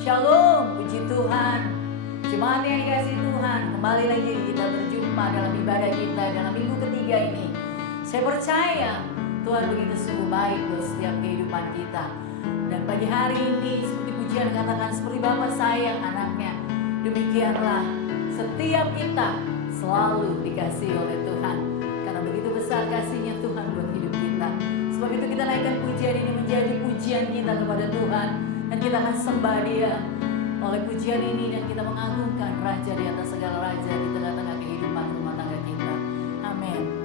Shalom, puji Tuhan. Jemaat yang dikasihi Tuhan, kembali lagi kita berjumpa dalam ibadah kita dalam minggu ketiga ini. Saya percaya Tuhan begitu sungguh baik buat setiap kehidupan kita. Dan pagi hari ini seperti pujian katakan, seperti Bapa sayang anaknya, demikianlah setiap kita selalu dikasihi oleh Tuhan. Karena begitu besar kasihnya Tuhan buat hidup kita. Sebab itu kita naikkan pujian ini menjadi pujian kita kepada Tuhan. Dan kita akan sembah Dia oleh pujian ini, dan kita mengagungkan Raja di atas segala raja di tengah-tengah kehidupan rumah tangga kita. Amin.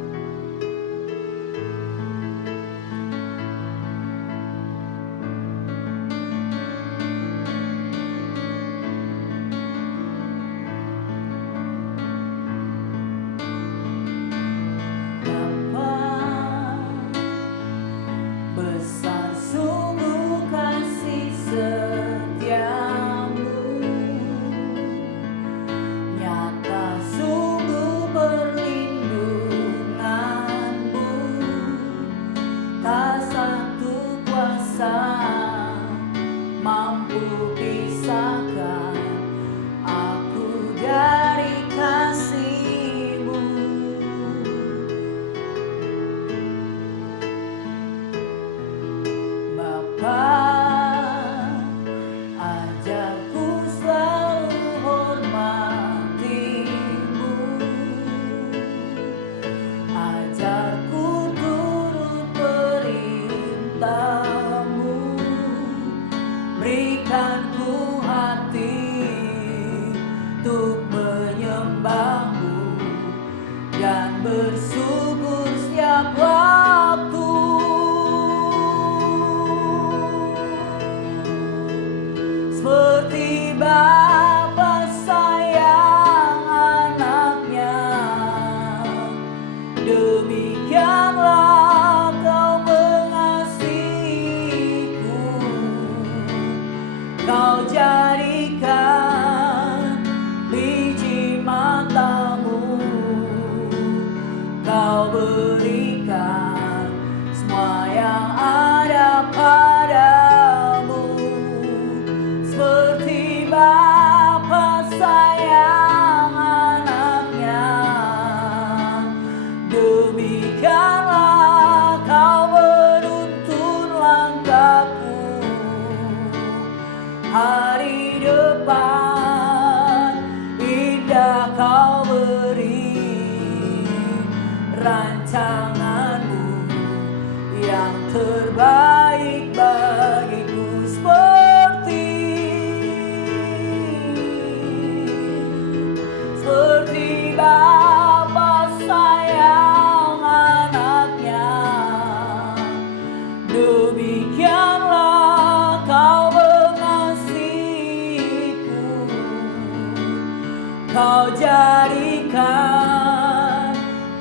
Kau jadikan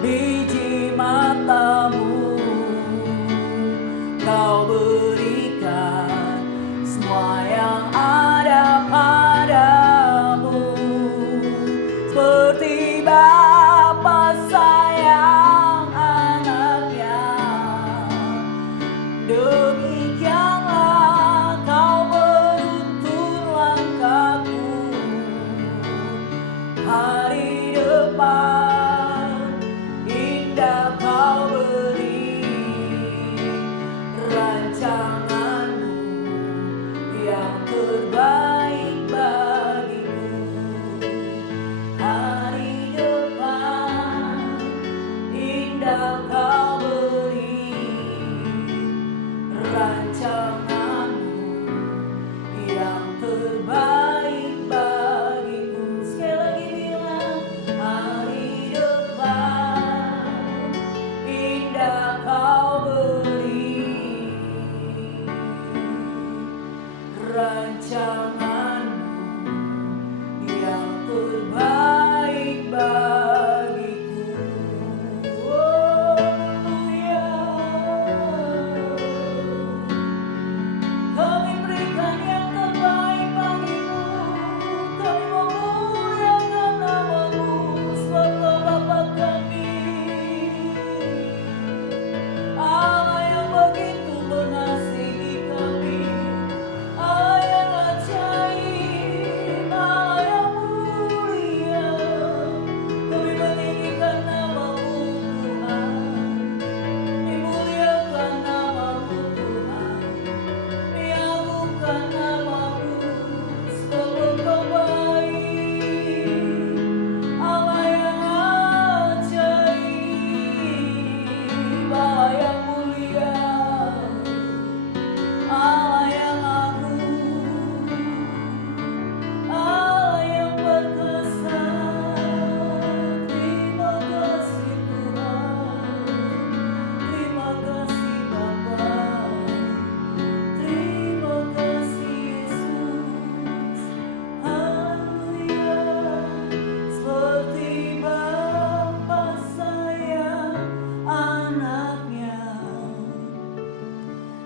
biji matamu, Kau berikan semua yang ada padamu. Seperti Bapa sayang anaknya, demikianlah Kau menuntun langkahku. Hari depan indah Kau beri, rancanganmu yang terbaik bagiku. Hari depan indah Kau beri,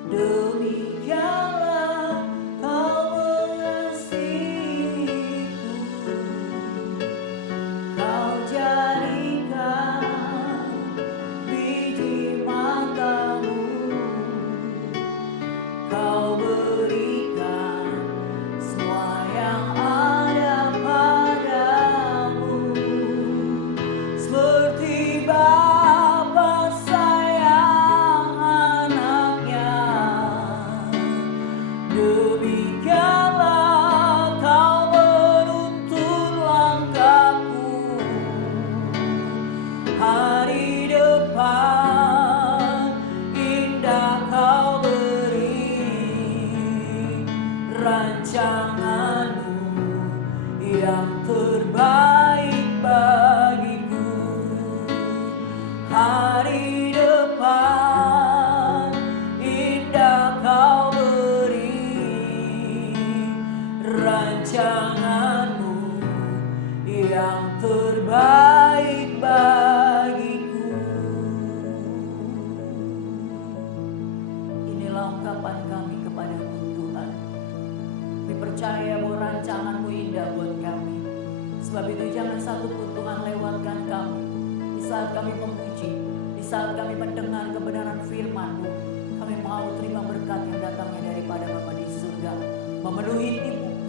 Demikianlah kau mengasihiku, kau jadikan biji matamu, kau berikan semua yang ada padamu, seperti Bapa sayang anaknya. Demikianlah kau menuntun langkahku, hari depan indah kau beri, rancanganmu yang terbaik bagiku. Hari depan indah kau beri, rancanganmu yang terbaik bagiku. Inilah ungkapan kami kepadamu Tuhan. Kami percaya bahwa rancanganmu indah buat kami. Sebab itu jangan satupun Tuhan lewatkan kami. Di saat kami memuji, di saat kami mendengar kebenaran firman-Mu, kami mau terima berkat yang datangnya daripada Bapa di surga, memenuhi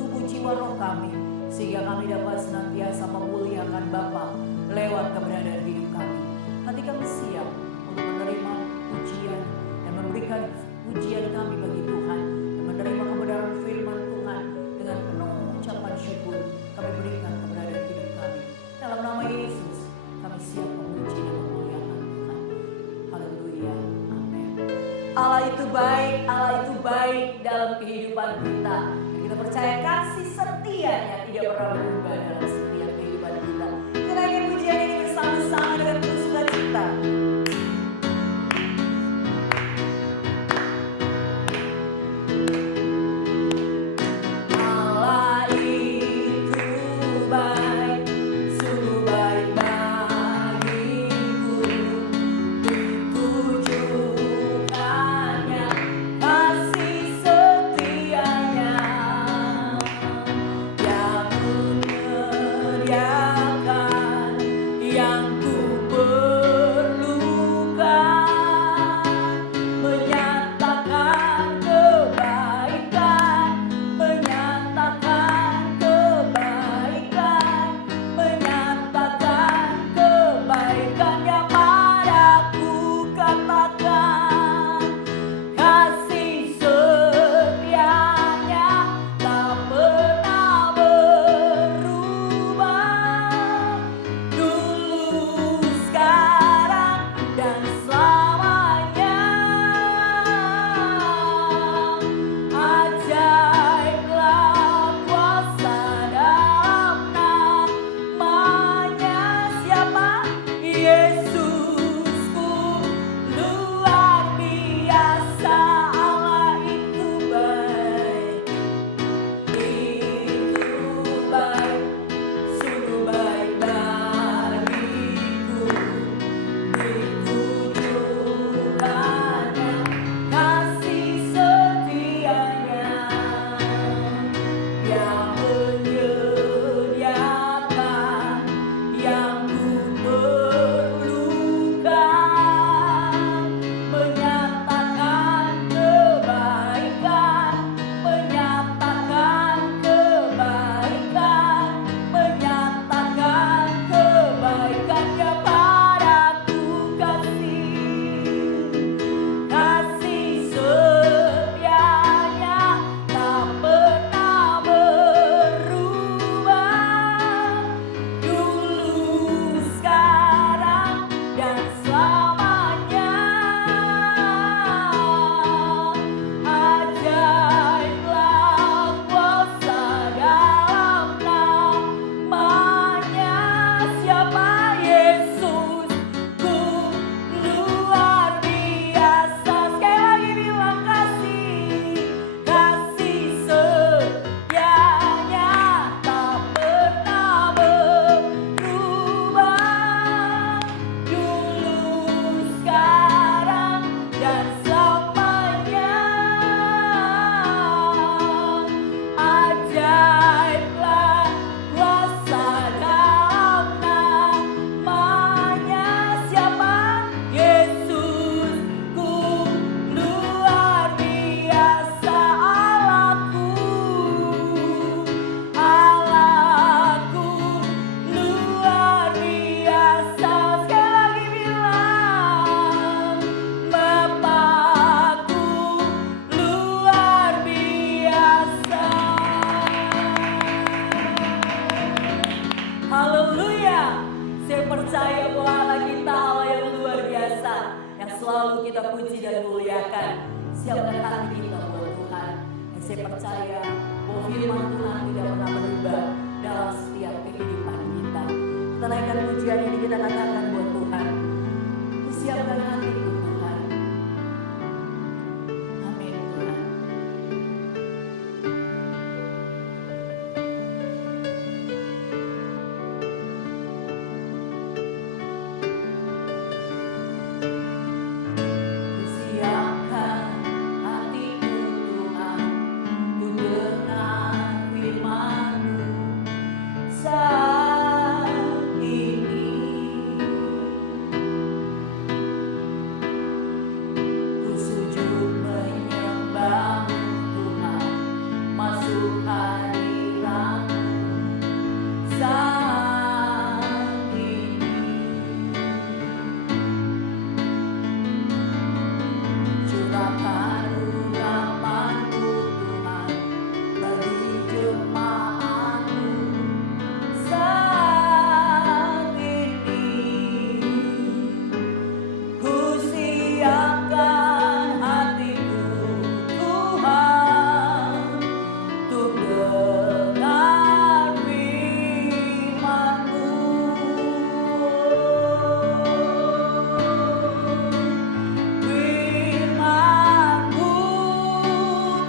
tubuh jiwa roh kami, sehingga kami dapat senantiasa memuliakan Bapa lewat keberadaan hidup kami. Hati kami siap untuk menerima pujian dan memberikan pujian kami bagi Tuhan, dan menerima kebenaran firman Tuhan dengan penuh ucapan syukur. Kami berikan keberadaan hidup kami. Dalam nama Yesus, kami siap memuji dan memuliakan Tuhan. Haleluya. Amin. Allah itu baik dalam kehidupan kita. Dan kita percaya kasih setianya tidak pernah berubah dalam setiap kehidupan kita. Kita nyanyi pujian ini bersama-sama dengan penuh sukacita. Allah itu baik, sungguh baik bagiku. Ditujukannya kasih setianya yang siapkan hati kita buat Tuhan. Dan saya percaya bahwa firman Tuhan tidak pernah berubah dalam setiap kehidupan kita. Kita naikkan pujian ini, kita katakan buat Tuhan, siapkan hatiku Tuhan. Amin Tuhan. Siapkan hatiku Tuhan, untuk dengar firman-Mu saat ini. Ku sujud menyembah-Mu Tuhan, masuk hadirat-Mu saat ini. Curahkan urapan-Mu Tuhan bagi jemaat-Mu saat ini. Ku siapkan hatiku Tuhan, untuk dengar firman-Mu. Firman-Mu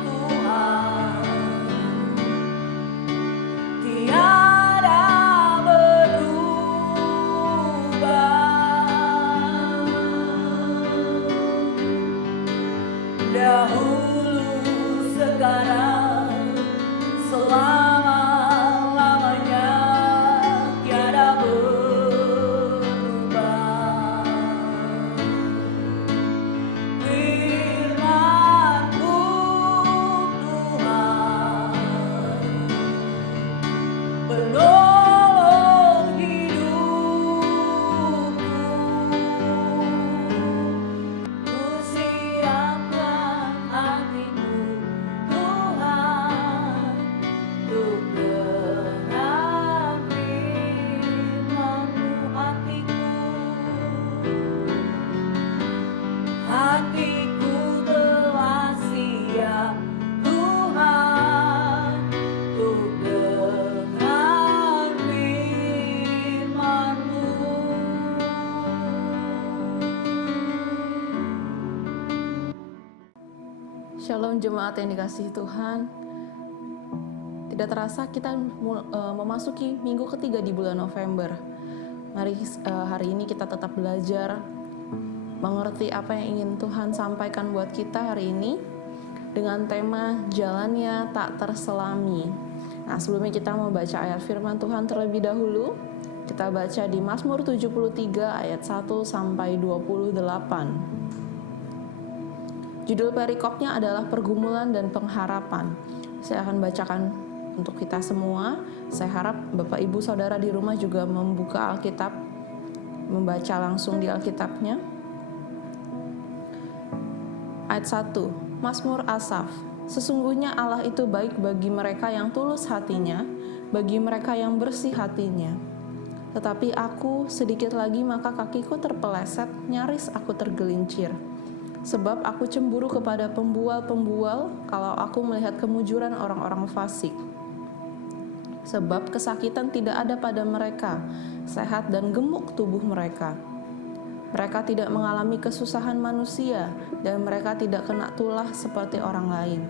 Tuhan tiada berubah. Dahulu, sekarang, selama-lamanya tiada berubah. Firman-Mu Tuhan penolong hidupku. Ku siapkan hatiku Tuhan, untuk dengar firman-Mu. Hatiku telah siap Tuhan, untuk dengar firman-Mu. Shalom jemaat yang dikasihi Tuhan. Tidak terasa kita memasuki minggu ketiga di bulan November. Mari hari ini kita tetap belajar mengerti apa yang ingin Tuhan sampaikan buat kita hari ini dengan tema jalannya tak terselami. Nah, sebelumnya kita mau baca ayat firman Tuhan terlebih dahulu. Kita baca di Mazmur 73 ayat 1 sampai 28. Judul perikopnya adalah pergumulan dan pengharapan. Saya akan bacakan untuk kita semua. Saya harap Bapak Ibu Saudara di rumah juga membuka Alkitab, membaca langsung di Alkitabnya. Ayat 1, Mazmur Asaf. Sesungguhnya Allah itu baik bagi mereka yang tulus hatinya, bagi mereka yang bersih hatinya. Tetapi aku sedikit lagi maka kakiku terpeleset, nyaris aku tergelincir. Sebab aku cemburu kepada pembual-pembual kalau aku melihat kemujuran orang-orang fasik. Sebab kesakitan tidak ada pada mereka, sehat dan gemuk tubuh mereka. Mereka tidak mengalami kesusahan manusia, dan mereka tidak kena tulah seperti orang lain.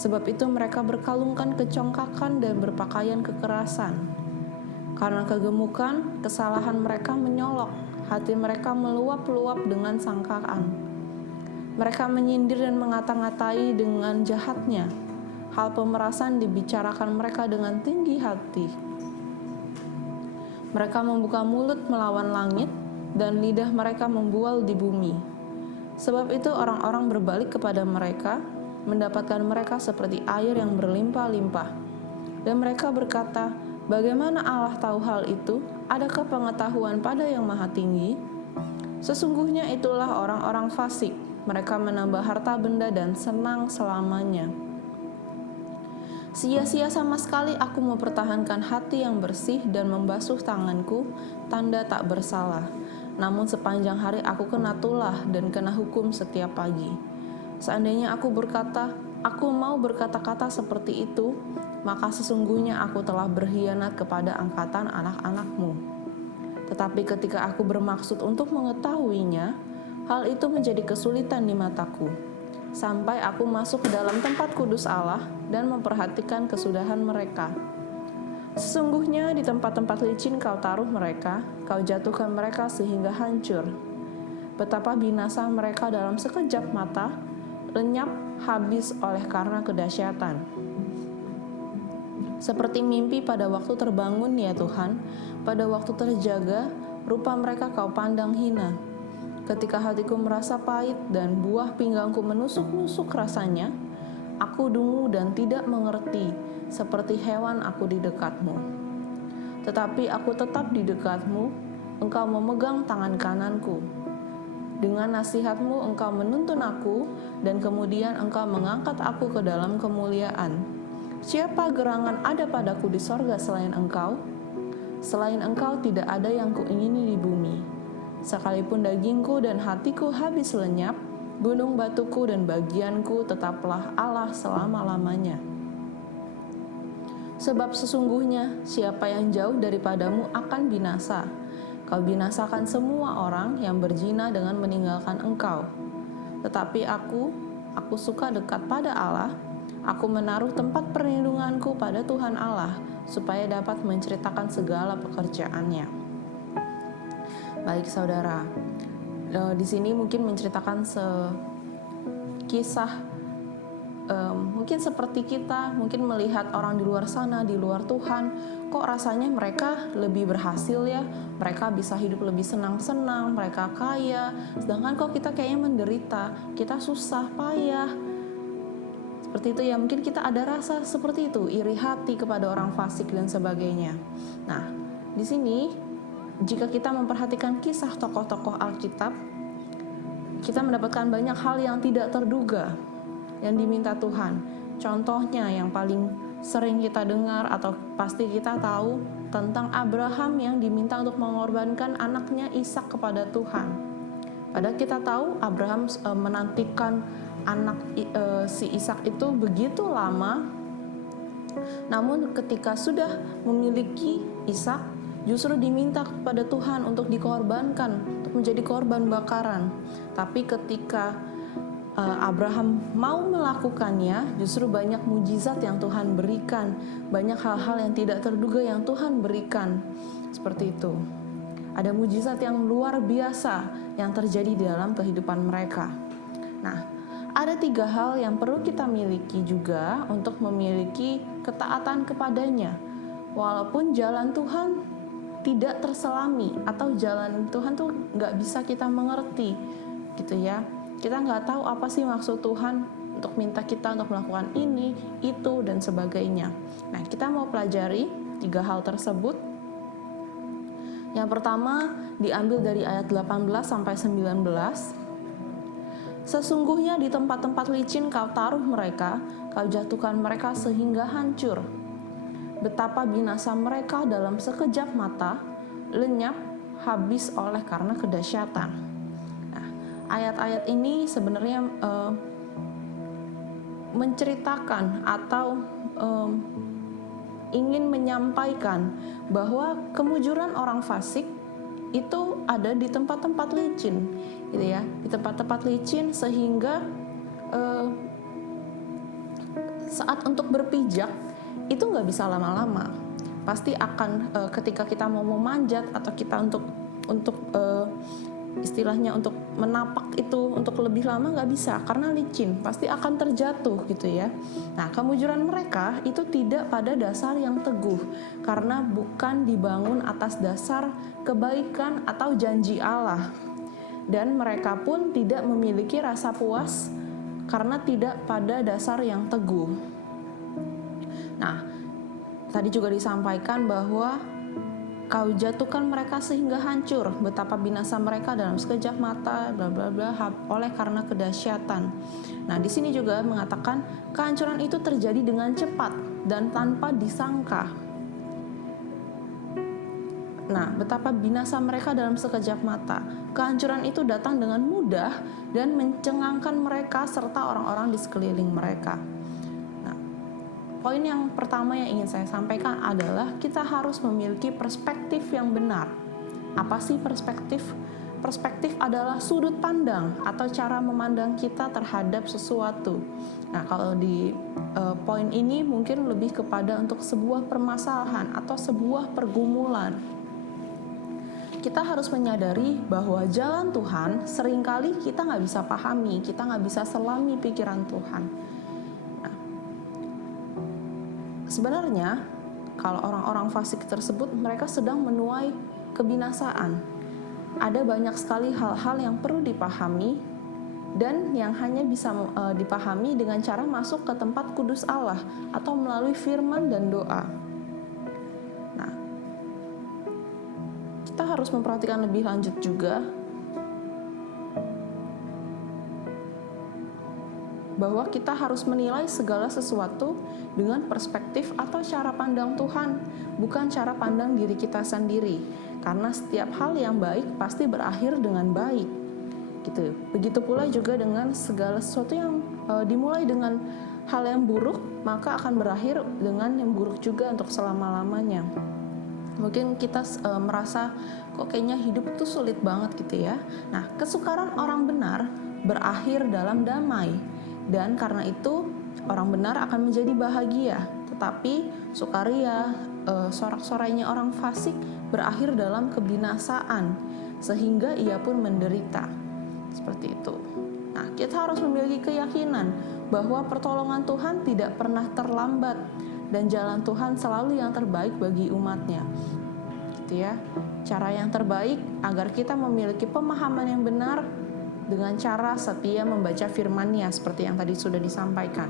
Sebab itu mereka berkalungkan kecongkakan dan berpakaian kekerasan. Karena kegemukan, kesalahan mereka menyolok, hati mereka meluap-luap dengan sangkaan. Mereka menyindir dan mengata-ngatai dengan jahatnya. Hal pemerasan dibicarakan mereka dengan tinggi hati. Mereka membuka mulut melawan langit, dan lidah mereka membual di bumi. Sebab itu orang-orang berbalik kepada mereka, mendapatkan mereka seperti air yang berlimpah-limpah. Dan mereka berkata, bagaimana Allah tahu hal itu? Adakah pengetahuan pada yang maha tinggi? Sesungguhnya itulah orang-orang fasik. Mereka menambah harta benda dan senang selamanya. Sia-sia sama sekali aku mempertahankan hati yang bersih dan membasuh tanganku, tanda tak bersalah. Namun sepanjang hari aku kena tulah dan kena hukum setiap pagi. Seandainya aku mau berkata-kata seperti itu, maka sesungguhnya aku telah berkhianat kepada angkatan anak-anak-Mu. Tetapi ketika aku bermaksud untuk mengetahuinya, hal itu menjadi kesulitan di mataku, sampai aku masuk ke dalam tempat kudus Allah dan memperhatikan kesudahan mereka. Sesungguhnya di tempat-tempat licin kau taruh mereka, kau jatuhkan mereka sehingga hancur. Betapa binasa mereka dalam sekejap mata, lenyap habis oleh karena kedahsyatan. Seperti mimpi pada waktu terbangun ya Tuhan, pada waktu terjaga, rupa mereka kau pandang hina. Ketika hatiku merasa pahit dan buah pinggangku menusuk-nusuk rasanya, aku dungu dan tidak mengerti, seperti hewan aku di dekatmu. Tetapi aku tetap di dekatmu, engkau memegang tangan kananku. Dengan nasihatmu engkau menuntun aku, dan kemudian engkau mengangkat aku ke dalam kemuliaan. Siapa gerangan ada padaku di sorga selain engkau? Selain engkau tidak ada yang kuingini di bumi. Sekalipun dagingku dan hatiku habis lenyap, gunung batuku dan bagianku tetaplah Allah selama-lamanya. Sebab sesungguhnya siapa yang jauh daripadamu akan binasa. Kau binasakan semua orang yang berzina dengan meninggalkan engkau. Tetapi aku suka dekat pada Allah. Aku menaruh tempat perlindunganku pada Tuhan Allah, supaya dapat menceritakan segala pekerjaannya. Baik saudara, di sini mungkin menceritakan kisah mungkin seperti kita, mungkin melihat orang di luar sana, di luar Tuhan, kok rasanya mereka lebih berhasil ya, mereka bisa hidup lebih senang-senang, mereka kaya, sedangkan kok kita kayaknya menderita, kita susah, payah. Seperti itu ya, mungkin kita ada rasa seperti itu, iri hati kepada orang fasik dan sebagainya. Nah, di sini jika kita memperhatikan kisah tokoh-tokoh Alkitab, kita mendapatkan banyak hal yang tidak terduga yang diminta Tuhan. Contohnya yang paling sering kita dengar atau pasti kita tahu tentang Abraham yang diminta untuk mengorbankan anaknya Ishak kepada Tuhan. Padahal kita tahu Abraham menantikan anak si Ishak itu begitu lama. Namun ketika sudah memiliki Ishak, justru diminta kepada Tuhan untuk dikorbankan, untuk menjadi korban bakaran. Tapi ketika Abraham mau melakukannya, justru banyak mujizat yang Tuhan berikan, banyak hal-hal yang tidak terduga yang Tuhan berikan. Seperti itu. Ada mujizat yang luar biasa yang terjadi di dalam kehidupan mereka. Nah, ada 3 hal yang perlu kita miliki juga untuk memiliki ketaatan kepadanya. Walaupun jalan Tuhan tidak terselami atau jalan Tuhan tuh nggak bisa kita mengerti, gitu ya. Kita nggak tahu apa sih maksud Tuhan untuk minta kita untuk melakukan ini, itu, dan sebagainya. Nah, kita mau pelajari 3 hal tersebut. Yang pertama diambil dari ayat 18 sampai 19. Sesungguhnya di tempat-tempat licin kau taruh mereka, kau jatuhkan mereka sehingga hancur. Betapa binasa mereka dalam sekejap mata, lenyap habis oleh karena kedahsyatan. Nah, ayat-ayat ini sebenarnya menceritakan atau ingin menyampaikan bahwa kemujuran orang fasik itu ada di tempat-tempat licin, gitu ya, di tempat-tempat licin sehingga saat untuk berpijak itu nggak bisa lama-lama. Pasti akan ketika kita mau memanjat atau kita untuk istilahnya untuk menapak itu untuk lebih lama nggak bisa karena licin, pasti akan terjatuh gitu ya. Nah, kemujuran mereka itu tidak pada dasar yang teguh karena bukan dibangun atas dasar kebaikan atau janji Allah, dan mereka pun tidak memiliki rasa puas karena tidak pada dasar yang teguh. Nah, tadi juga disampaikan bahwa kau jatuhkan mereka sehingga hancur, betapa binasa mereka dalam sekejap mata, bla bla bla, oleh karena kedahsyatan. Nah, di sini juga mengatakan kehancuran itu terjadi dengan cepat dan tanpa disangka. Nah, betapa binasa mereka dalam sekejap mata. Kehancuran itu datang dengan mudah dan mencengangkan mereka serta orang-orang di sekeliling mereka. Nah, poin yang pertama yang ingin saya sampaikan adalah kita harus memiliki perspektif yang benar. Apa sih perspektif? Perspektif adalah sudut pandang atau cara memandang kita terhadap sesuatu. Nah, kalau di poin ini mungkin lebih kepada untuk sebuah permasalahan atau sebuah pergumulan. Kita harus menyadari bahwa jalan Tuhan seringkali kita nggak bisa pahami, kita nggak bisa selami pikiran Tuhan. Nah, sebenarnya kalau orang-orang fasik tersebut mereka sedang menuai kebinasaan. Ada banyak sekali hal-hal yang perlu dipahami dan yang hanya bisa dipahami dengan cara masuk ke tempat kudus Allah atau melalui firman dan doa. Nah, kita harus memperhatikan lebih lanjut juga bahwa kita harus menilai segala sesuatu dengan perspektif atau cara pandang Tuhan, bukan cara pandang diri kita sendiri. Karena setiap hal yang baik pasti berakhir dengan baik. Gitu. Begitu pula juga dengan segala sesuatu yang dimulai dengan hal yang buruk, maka akan berakhir dengan yang buruk juga untuk selama-lamanya. Mungkin kita merasa kok kayaknya hidup itu sulit banget gitu ya. Nah, kesukaran orang benar berakhir dalam damai. Dan karena itu orang benar akan menjadi bahagia, tetapi sukaria, sorak-sorainya orang fasik berakhir dalam kebinasaan, sehingga ia pun menderita. Seperti itu. Nah, kita harus memiliki keyakinan bahwa pertolongan Tuhan tidak pernah terlambat dan jalan Tuhan selalu yang terbaik bagi umatnya. Gitu ya. Cara yang terbaik agar kita memiliki pemahaman yang benar dengan cara setia membaca firman-Nya seperti yang tadi sudah disampaikan.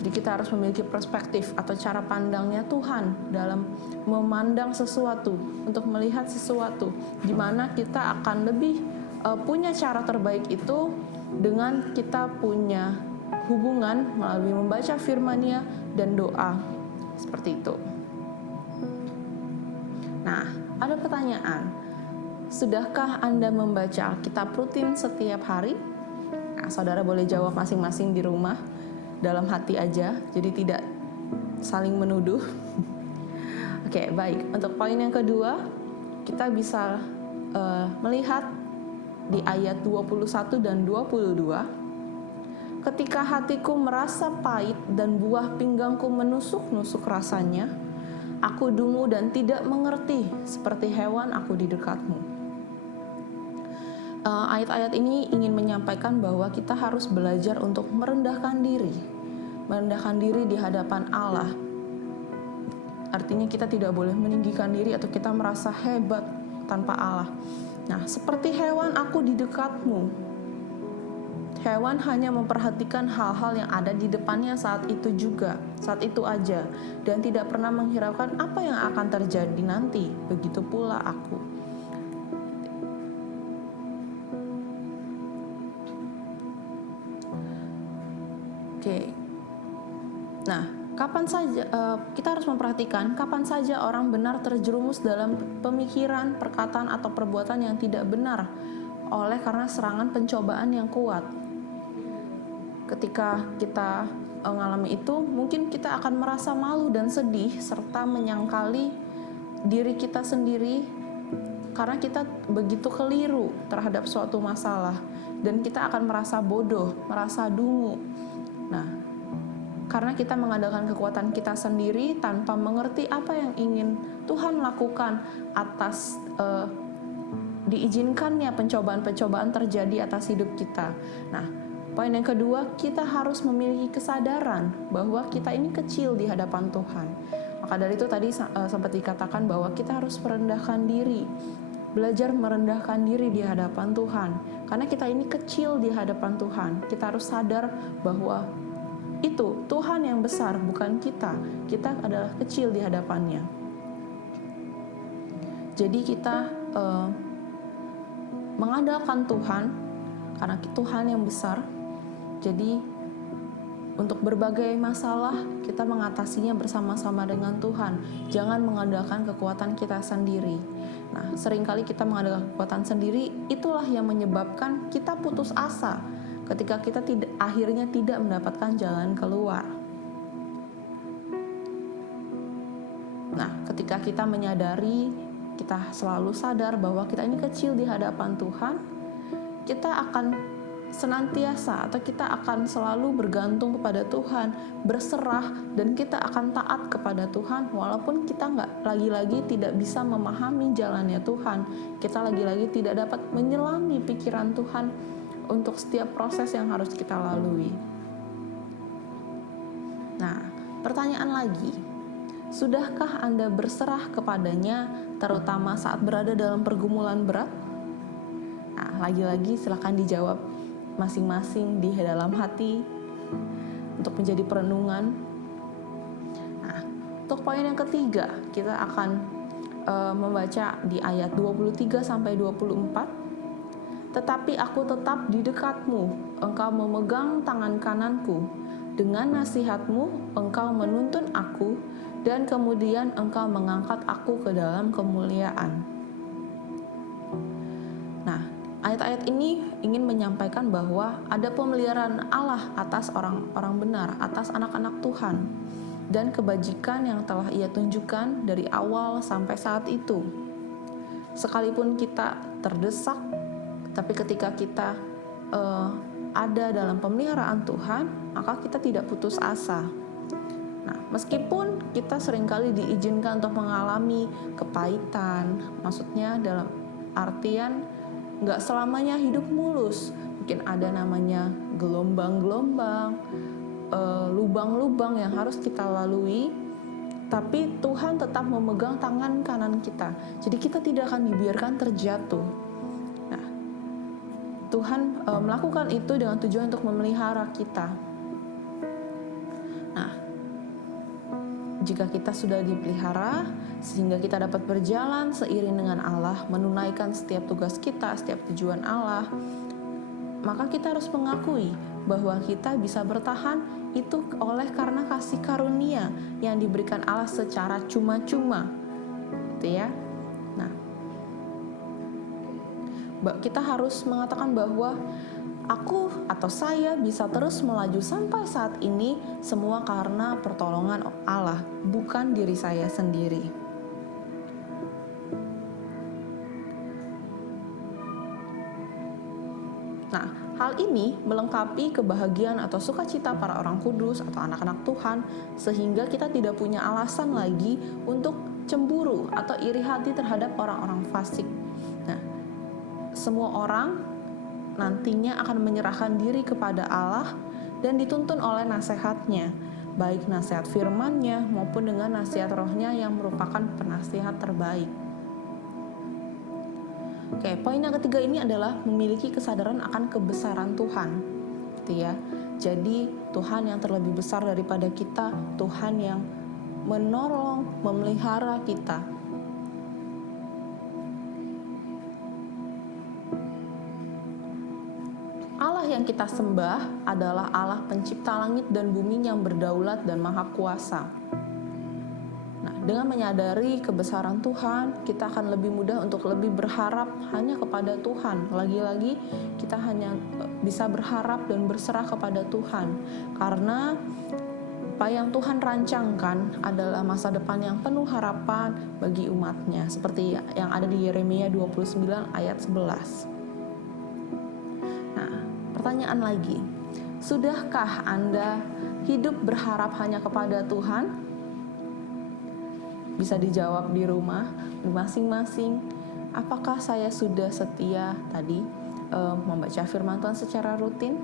Jadi kita harus memiliki perspektif atau cara pandangnya Tuhan dalam memandang sesuatu, untuk melihat sesuatu, di mana kita akan lebih punya cara terbaik itu dengan kita punya hubungan melalui membaca firman-Nya dan doa. Seperti itu. Nah, ada pertanyaan. Sudahkah Anda membaca Alkitab rutin setiap hari? Nah, saudara boleh jawab masing-masing di rumah, dalam hati aja, jadi tidak saling menuduh. Oke, baik. Untuk poin yang kedua, kita bisa melihat di ayat 21 dan 22. Ketika hatiku merasa pahit dan buah pinggangku menusuk-nusuk rasanya, aku dungu dan tidak mengerti, seperti hewan aku di dekatmu. Ayat-ayat ini ingin menyampaikan bahwa kita harus belajar untuk merendahkan diri di hadapan Allah. Artinya kita tidak boleh meninggikan diri atau kita merasa hebat tanpa Allah. Nah, seperti hewan aku di dekatmu. Hewan hanya memperhatikan hal-hal yang ada di depannya saat itu juga, saat itu aja, dan tidak pernah menghiraukan apa yang akan terjadi nanti. Begitu pula aku. Oke. Nah, kapan saja kita harus memperhatikan kapan saja orang benar terjerumus dalam pemikiran, perkataan atau perbuatan yang tidak benar oleh karena serangan pencobaan yang kuat. Ketika kita mengalami itu, mungkin kita akan merasa malu dan sedih serta menyangkali diri kita sendiri karena kita begitu keliru terhadap suatu masalah, dan kita akan merasa bodoh, merasa dungu. Nah, karena kita mengandalkan kekuatan kita sendiri tanpa mengerti apa yang ingin Tuhan lakukan atas diizinkannya pencobaan-pencobaan terjadi atas hidup kita. Nah, poin yang kedua, kita harus memiliki kesadaran bahwa kita ini kecil di hadapan Tuhan. Maka dari itu tadi sempat dikatakan bahwa kita harus merendahkan diri, belajar merendahkan diri di hadapan Tuhan. Karena kita ini kecil di hadapan Tuhan. Kita harus sadar bahwa itu Tuhan yang besar, bukan kita. Kita adalah kecil di hadapannya. Jadi kita mengandalkan Tuhan karena Tuhan yang besar. Jadi untuk berbagai masalah kita mengatasinya bersama-sama dengan Tuhan. Jangan mengandalkan kekuatan kita sendiri. Nah, seringkali kita mengandalkan kekuatan sendiri, itulah yang menyebabkan kita putus asa ketika kita akhirnya tidak mendapatkan jalan keluar. Nah, ketika kita menyadari, kita selalu sadar bahwa kita ini kecil di hadapan Tuhan, kita akan senantiasa atau kita akan selalu bergantung kepada Tuhan, berserah, dan kita akan taat kepada Tuhan walaupun kita lagi-lagi tidak bisa memahami jalannya Tuhan, kita lagi-lagi tidak dapat menyelami pikiran Tuhan untuk setiap proses yang harus kita lalui. Nah, pertanyaan lagi, sudahkah Anda berserah kepadanya terutama saat berada dalam pergumulan berat? Nah, lagi-lagi silakan dijawab masing-masing di dalam hati untuk menjadi perenungan. Nah, untuk poin yang ketiga, kita akan membaca di ayat 23 sampai 24. Tetapi aku tetap di dekatmu, engkau memegang tangan kananku, dengan nasihatmu engkau menuntun aku, dan kemudian engkau mengangkat aku ke dalam kemuliaan. Nah, ayat-ayat ini ingin menyampaikan bahwa ada pemeliharaan Allah atas orang-orang benar, atas anak-anak Tuhan, dan kebajikan yang telah Ia tunjukkan dari awal sampai saat itu. Sekalipun kita terdesak, tapi ketika kita ada dalam pemeliharaan Tuhan, maka kita tidak putus asa. Nah, meskipun kita seringkali diizinkan untuk mengalami kepahitan, maksudnya dalam artian nggak selamanya hidup mulus, mungkin ada namanya gelombang-gelombang, lubang-lubang yang harus kita lalui, tapi Tuhan tetap memegang tangan kanan kita, jadi kita tidak akan dibiarkan terjatuh. Nah, Tuhan melakukan itu dengan tujuan untuk memelihara kita. Nah, jika kita sudah dipelihara, sehingga kita dapat berjalan seiring dengan Allah, menunaikan setiap tugas kita, setiap tujuan Allah, maka kita harus mengakui bahwa kita bisa bertahan itu karena kasih karunia yang diberikan Allah secara cuma-cuma, gitu ya. Nah, kita harus mengatakan bahwa aku atau saya bisa terus melaju sampai saat ini semua karena pertolongan Allah, bukan diri saya sendiri. Nah, hal ini melengkapi kebahagiaan atau sukacita para orang kudus atau anak-anak Tuhan, sehingga kita tidak punya alasan lagi untuk cemburu atau iri hati terhadap orang-orang fasik. Nah, semua orang nantinya akan menyerahkan diri kepada Allah dan dituntun oleh nasihatnya, baik nasihat firman-Nya maupun dengan nasihat rohnya yang merupakan penasihat terbaik. Oke, poin yang ketiga ini adalah memiliki kesadaran akan kebesaran Tuhan, gitu ya. Jadi Tuhan yang terlebih besar daripada kita, Tuhan yang menolong, memelihara kita. Allah yang kita sembah adalah Allah pencipta langit dan bumi yang berdaulat dan maha kuasa. Nah, dengan menyadari kebesaran Tuhan, kita akan lebih mudah untuk lebih berharap hanya kepada Tuhan. Lagi-lagi kita hanya bisa berharap dan berserah kepada Tuhan, karena apa yang Tuhan rancangkan adalah masa depan yang penuh harapan bagi umatnya, seperti yang ada di Yeremia 29 ayat 11. Nah, pertanyaan lagi, sudahkah Anda hidup berharap hanya kepada Tuhan? Bisa dijawab di rumah, di masing-masing. Apakah saya sudah setia tadi membaca firman Tuhan secara rutin?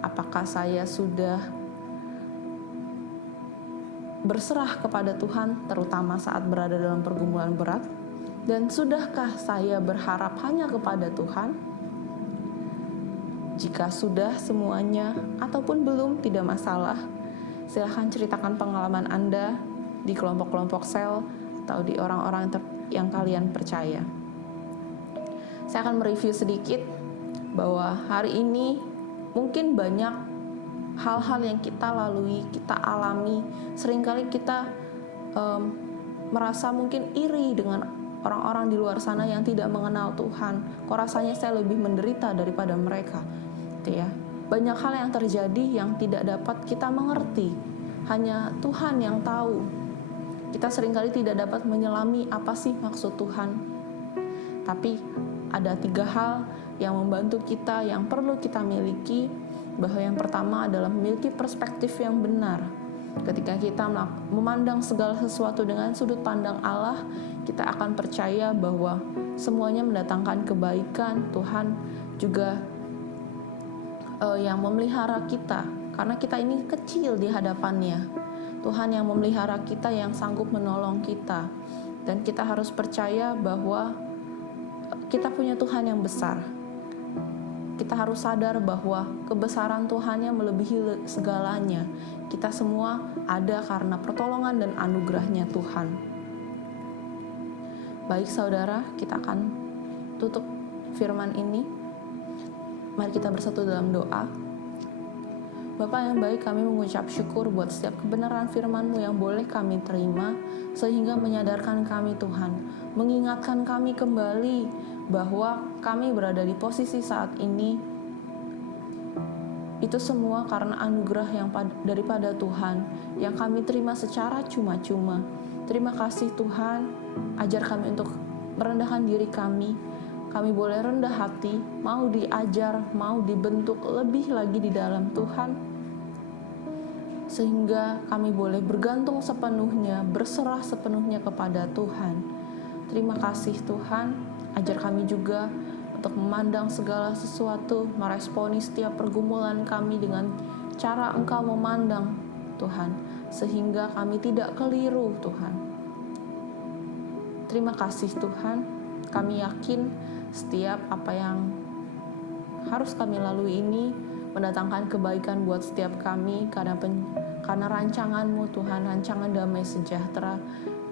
Apakah saya sudah berserah kepada Tuhan, terutama saat berada dalam pergumulan berat? Dan sudahkah saya berharap hanya kepada Tuhan? Jika sudah semuanya, ataupun belum, tidak masalah. Silahkan ceritakan pengalaman Anda di kelompok-kelompok sel atau di orang-orang yang kalian percaya. Saya akan mereview sedikit bahwa hari ini mungkin banyak hal-hal yang kita lalui, kita alami. Seringkali kita merasa mungkin iri dengan orang-orang di luar sana yang tidak mengenal Tuhan. Kok rasanya saya lebih menderita daripada mereka, gitu ya. Banyak hal yang terjadi yang tidak dapat kita mengerti. Hanya Tuhan yang tahu. Kita seringkali tidak dapat menyelami apa sih maksud Tuhan. Tapi ada 3 hal yang membantu kita, yang perlu kita miliki. Bahwa yang pertama adalah memiliki perspektif yang benar. Ketika kita memandang segala sesuatu dengan sudut pandang Allah, kita akan percaya bahwa semuanya mendatangkan kebaikan. Tuhan juga yang memelihara kita, karena kita ini kecil di hadapannya. Tuhan yang memelihara kita, yang sanggup menolong kita. Dan kita harus percaya bahwa kita punya Tuhan yang besar. Kita harus sadar bahwa kebesaran Tuhan yang melebihi segalanya. Kita semua ada karena pertolongan dan anugerahnya Tuhan. Baik saudara, kita akan tutup firman ini. Mari kita bersatu dalam doa. Bapa yang baik, kami mengucap syukur buat setiap kebenaran firman-Mu yang boleh kami terima, sehingga menyadarkan kami Tuhan, mengingatkan kami kembali bahwa kami berada di posisi saat ini. Itu semua karena anugerah yang daripada Tuhan, yang kami terima secara cuma-cuma. Terima kasih Tuhan, ajar kami untuk merendahkan diri kami. Kami boleh rendah hati, mau diajar, mau dibentuk lebih lagi di dalam Tuhan, sehingga kami boleh bergantung sepenuhnya, berserah sepenuhnya kepada Tuhan. Terima kasih Tuhan, ajar kami juga untuk memandang segala sesuatu, meresponi setiap pergumulan kami dengan cara Engkau memandang Tuhan, sehingga kami tidak keliru Tuhan. Terima kasih Tuhan, kami yakin setiap apa yang harus kami lalui ini mendatangkan kebaikan buat setiap kami karena rancangan-Mu Tuhan, rancangan damai sejahtera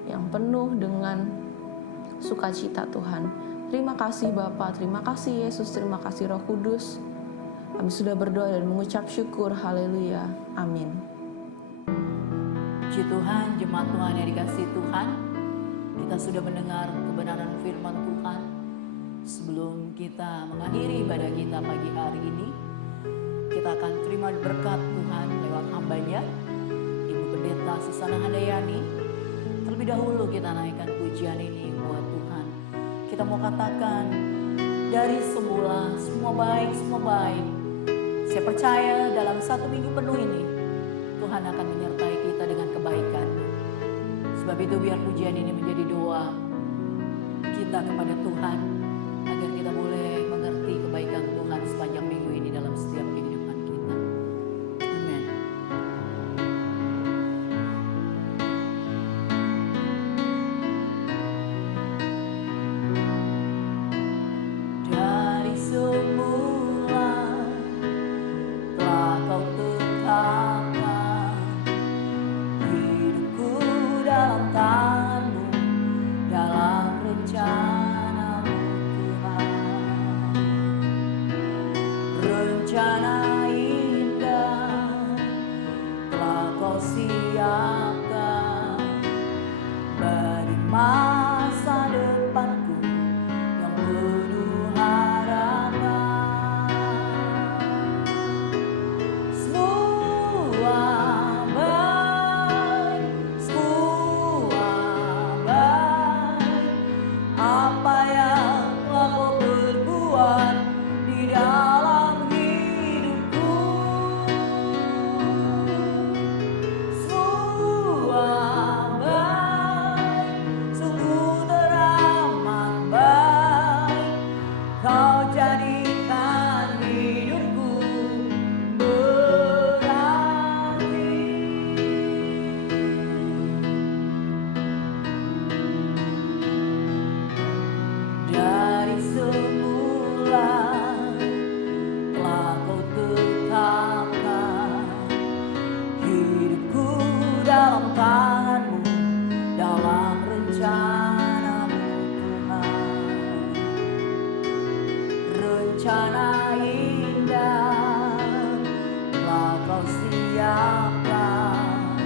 yang penuh dengan sukacita Tuhan. Terima kasih Bapa, terima kasih Yesus, terima kasih Roh Kudus. Kami sudah berdoa dan mengucap syukur, haleluya, amin. Puji Tuhan, jemaat Tuhan yang dikasihi Tuhan, kita sudah mendengar kebenaran firman Tuhan. Sebelum kita mengakhiri ibadah kita pagi hari ini, kita akan terima berkat Tuhan lewat hamba-Nya, Ibu Pendeta Susana Handayani. Terlebih dahulu kita naikkan pujian ini buat Tuhan. Kita mau katakan, dari semula semua baik. Saya percaya dalam 1 minggu penuh ini, Tuhan akan menyertai kita dengan kebaikan. Sebab itu biar pujian ini menjadi doa kita kepada Tuhan, agar kita boleh mengerti kebaikan Tuhan sepanjang minggu ini dalam setiap kehidupan kita. Amin. Dari semula telah Kau tetapkan hidupku dalam tangan-Mu, dalam rencana-Mu Tuhan. Rencana indah telah Kau siapkan bagi masa depanku yang penuh harapan. Semua baik, apa yang telah Kau perbuat di dalam hidupku. Semua baik, sungguh teramat baik. Kau jadikan hidupku berarti. Dari semula telah Kau tetapkan hidupku dalam tangan-Mu, dalam rencana-Mu Tuhan. Rencana indah telah Kau siapkan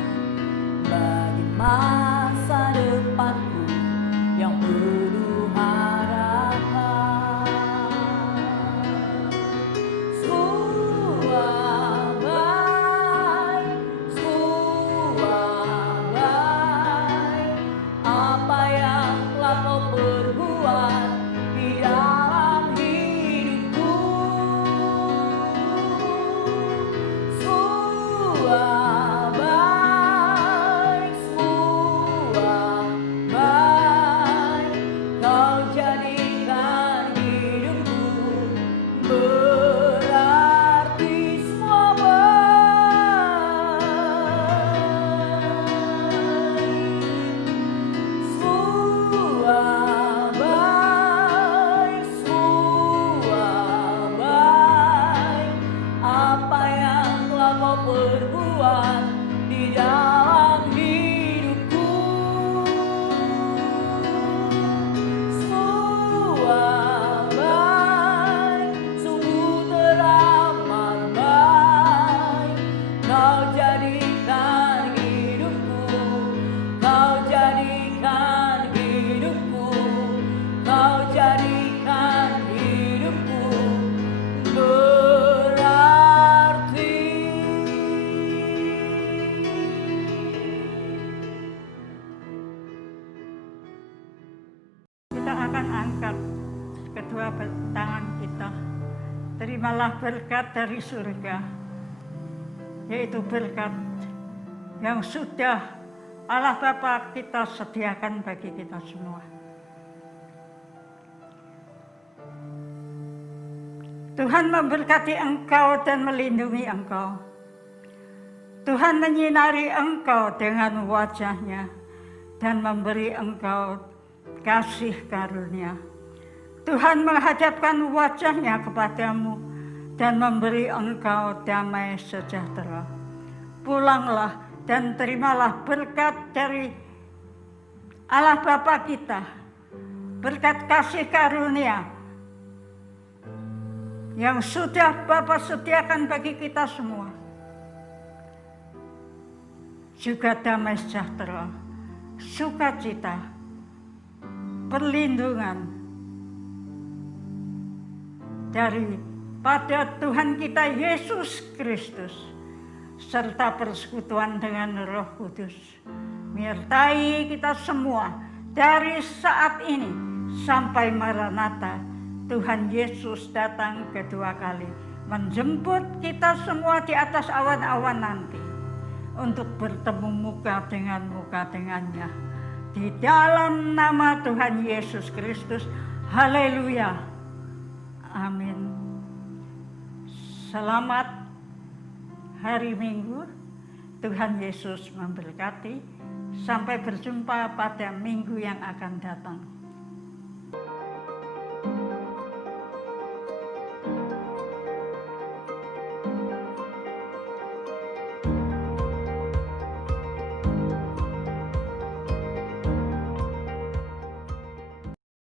bagi masa depanku yang penuh jadikan hidupku, Kau jadikan hidupku, Kau jadikan hidupku berarti. Kita akan angkat kedua tangan kita. Terimalah berkat dari surga, yaitu berkat yang sudah Allah Bapa kita sediakan bagi kita semua. Tuhan memberkati engkau dan melindungi engkau. Tuhan menyinari engkau dengan wajah-Nya dan memberi engkau kasih karunia. Tuhan menghadapkan wajah-Nya kepadamu dan memberi engkau damai sejahtera. Pulanglah dan terimalah berkat dari Allah Bapa kita, berkat kasih karunia yang sudah Bapa sediakan bagi kita semua. Juga damai sejahtera, sukacita, perlindungan daripada Tuhan kita Yesus Kristus, serta persekutuan dengan Roh Kudus menyertai kita semua dari saat ini sampai Maranatha, Tuhan Yesus datang kedua kali menjemput kita semua di atas awan-awan nanti untuk bertemu muka dengannya. Di dalam nama Tuhan Yesus Kristus, haleluya. Amin. Selamat hari Minggu. Tuhan Yesus memberkati. Sampai berjumpa pada minggu yang akan datang.